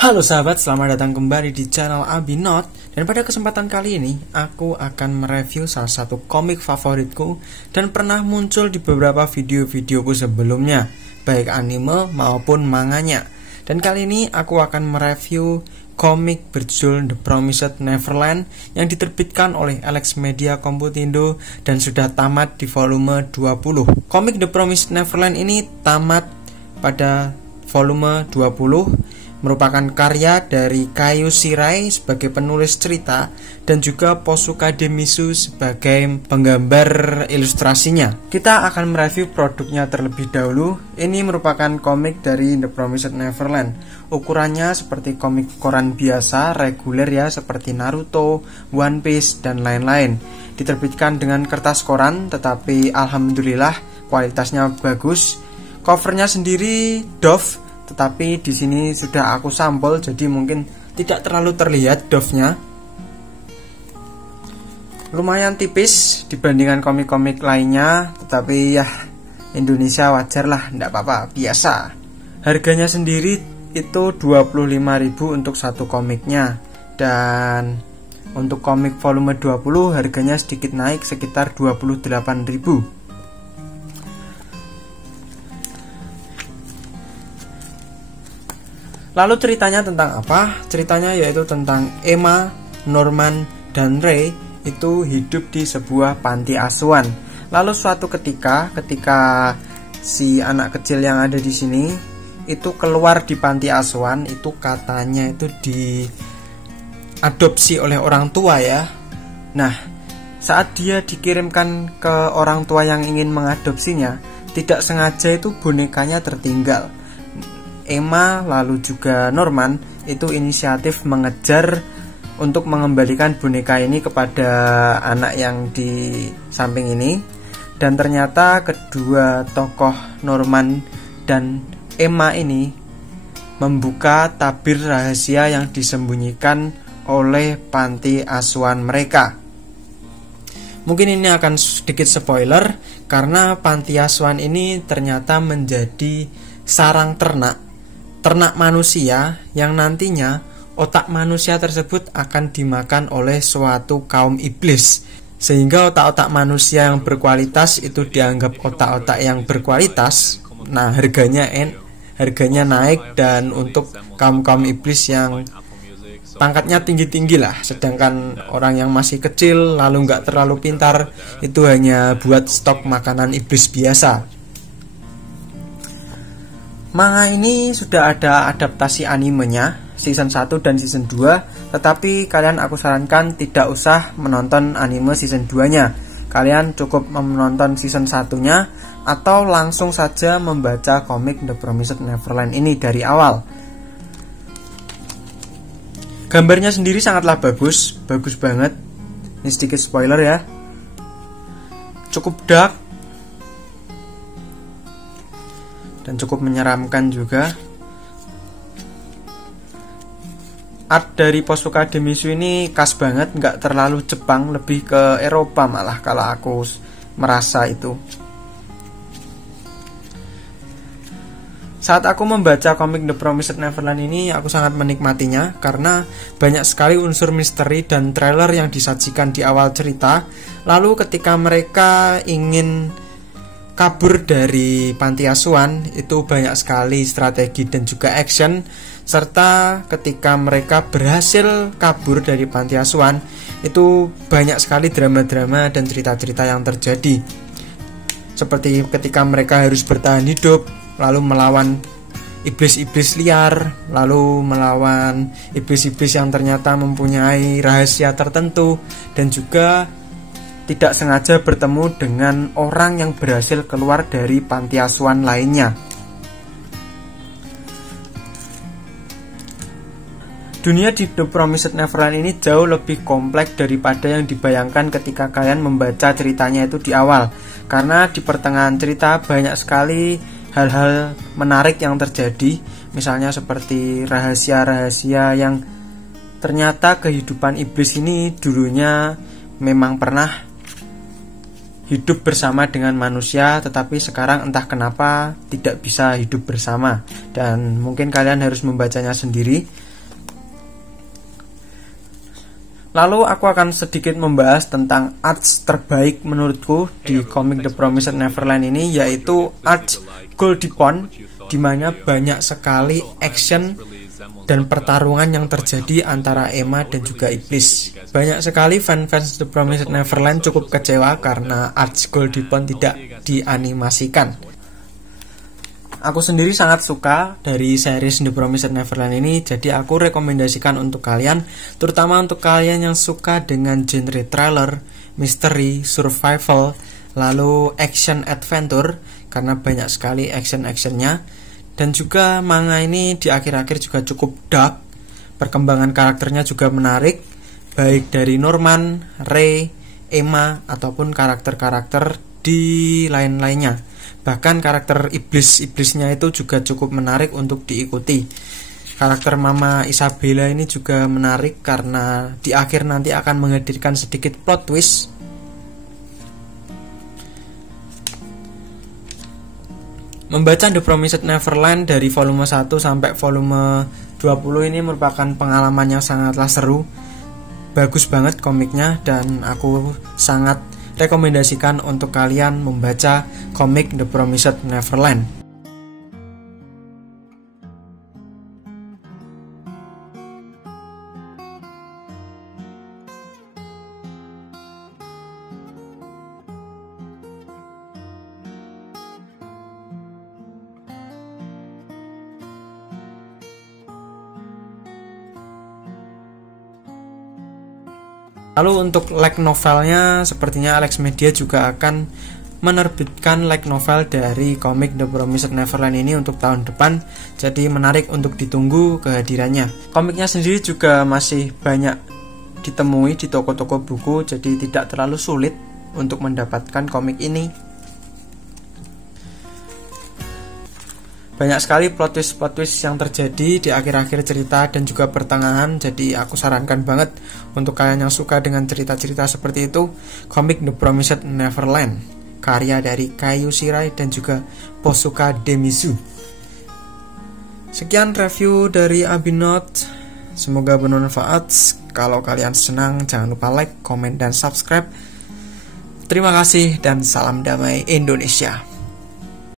Halo sahabat, selamat datang kembali di channel Abinot. Dan pada kesempatan kali ini aku akan mereview salah satu komik favoritku dan pernah muncul di beberapa video-videoku sebelumnya, baik anime maupun manganya. Dan kali ini aku akan mereview komik berjudul The Promised Neverland yang diterbitkan oleh Alex Media Komputindo dan sudah tamat di volume 20. Komik The Promised Neverland ini tamat pada volume 20, merupakan karya dari Kayu Shirai sebagai penulis cerita dan juga Posuka Demisu sebagai penggambar ilustrasinya. Kita akan mereview produknya terlebih dahulu. Ini merupakan komik dari The Promised Neverland. Ukurannya seperti komik koran biasa, reguler ya, seperti Naruto, One Piece, dan lain-lain. Diterbitkan dengan kertas koran, tetapi alhamdulillah kualitasnya bagus. Covernya sendiri doff, tetapi di sini sudah aku sampel, jadi mungkin tidak terlalu terlihat doff-nya. Lumayan tipis dibandingkan komik-komik lainnya, tetapi ya Indonesia wajar lah, tidak apa-apa, biasa. Harganya sendiri itu 25.000 untuk satu komiknya, dan untuk komik volume 20 harganya sedikit naik sekitar 28.000. Lalu ceritanya tentang apa? Ceritanya yaitu tentang Emma, Norman, dan Ray itu hidup di sebuah panti asuhan. Lalu suatu ketika si anak kecil yang ada di sini itu keluar di panti asuhan, itu katanya itu diadopsi oleh orang tua ya. Nah, saat dia dikirimkan ke orang tua yang ingin mengadopsinya, tidak sengaja itu bonekanya tertinggal. Emma lalu juga Norman itu inisiatif mengejar untuk mengembalikan boneka ini kepada anak yang di samping ini. Dan ternyata kedua tokoh Norman dan Emma ini membuka tabir rahasia yang disembunyikan oleh panti asuhan mereka. Mungkin ini akan sedikit spoiler, karena panti asuhan ini ternyata menjadi sarang ternak manusia yang nantinya otak manusia tersebut akan dimakan oleh suatu kaum iblis, sehingga otak-otak manusia yang berkualitas itu dianggap otak-otak yang berkualitas. Nah, harganya naik, dan untuk kaum iblis yang pangkatnya tinggi-tinggi lah, sedangkan orang yang masih kecil lalu nggak terlalu pintar itu hanya buat stok makanan iblis biasa. Manga ini sudah ada adaptasi animenya season 1 dan season 2, tetapi kalian aku sarankan tidak usah menonton anime season 2-nya. Kalian cukup menonton season 1-nya atau langsung saja membaca komik The Promised Neverland ini dari awal. Gambarnya sendiri sangatlah bagus banget. Ini sedikit spoiler ya. Cukup dark dan cukup menyeramkan juga. Art dari Posuka Demisu ini khas banget, nggak terlalu Jepang, lebih ke Eropa malah kalau aku merasa itu. Saat aku membaca komik The Promised Neverland ini, aku sangat menikmatinya karena banyak sekali unsur misteri dan trailer yang disajikan di awal cerita. Lalu ketika mereka ingin kabur dari panti asuhan, itu banyak sekali strategi dan juga action. Serta ketika mereka berhasil kabur dari panti asuhan, itu banyak sekali drama-drama dan cerita-cerita yang terjadi. Seperti ketika mereka harus bertahan hidup, lalu melawan iblis-iblis liar, lalu melawan iblis-iblis yang ternyata mempunyai rahasia tertentu, dan juga tidak sengaja bertemu dengan orang yang berhasil keluar dari panti asuhan lainnya. Dunia di The Promised Neverland ini jauh lebih kompleks daripada yang dibayangkan ketika kalian membaca ceritanya itu di awal. Karena di pertengahan cerita banyak sekali hal-hal menarik yang terjadi. Misalnya seperti rahasia-rahasia yang ternyata kehidupan iblis ini dulunya memang pernah hidup bersama dengan manusia, tetapi sekarang entah kenapa tidak bisa hidup bersama. Dan mungkin kalian harus membacanya sendiri. Lalu aku akan sedikit membahas tentang arts terbaik menurutku di komik The Promised Neverland ini, yaitu arts Goldie Pond, di mana banyak sekali action dan pertarungan yang terjadi antara Emma dan juga iblis. Banyak sekali fans The Promised Neverland cukup kecewa karena arts Goldie Pond tidak dianimasikan. Aku sendiri sangat suka dari series The Promised Neverland ini, jadi aku rekomendasikan untuk kalian, terutama untuk kalian yang suka dengan genre thriller, misteri, survival, lalu action adventure, karena banyak sekali action-actionnya. Dan juga manga ini di akhir-akhir juga cukup dark, perkembangan karakternya juga menarik, baik dari Norman, Ray, Emma, ataupun karakter-karakter di lain-lainnya. Bahkan karakter iblis-iblisnya itu juga cukup menarik untuk diikuti. Karakter Mama Isabella ini juga menarik karena di akhir nanti akan menghadirkan sedikit plot twist. Membaca The Promised Neverland dari volume 1 sampai volume 20 ini merupakan pengalaman yang sangatlah seru. Bagus banget komiknya dan aku sangat rekomendasikan untuk kalian membaca komik The Promised Neverland. Lalu untuk light novelnya, sepertinya Alex Media juga akan menerbitkan light novel dari komik The Promised Neverland ini untuk tahun depan. Jadi menarik untuk ditunggu kehadirannya. Komiknya sendiri juga masih banyak ditemui di toko-toko buku, jadi tidak terlalu sulit untuk mendapatkan komik ini. Banyak sekali plot twist yang terjadi di akhir-akhir cerita dan juga pertengahan. Jadi aku sarankan banget untuk kalian yang suka dengan cerita-cerita seperti itu, komik The Promised Neverland, karya dari Kaiju Shirai dan juga Posuka Demizu. Sekian review dari Abinot, semoga bermanfaat. Kalau kalian senang, jangan lupa like, komen, dan subscribe. Terima kasih dan salam damai Indonesia.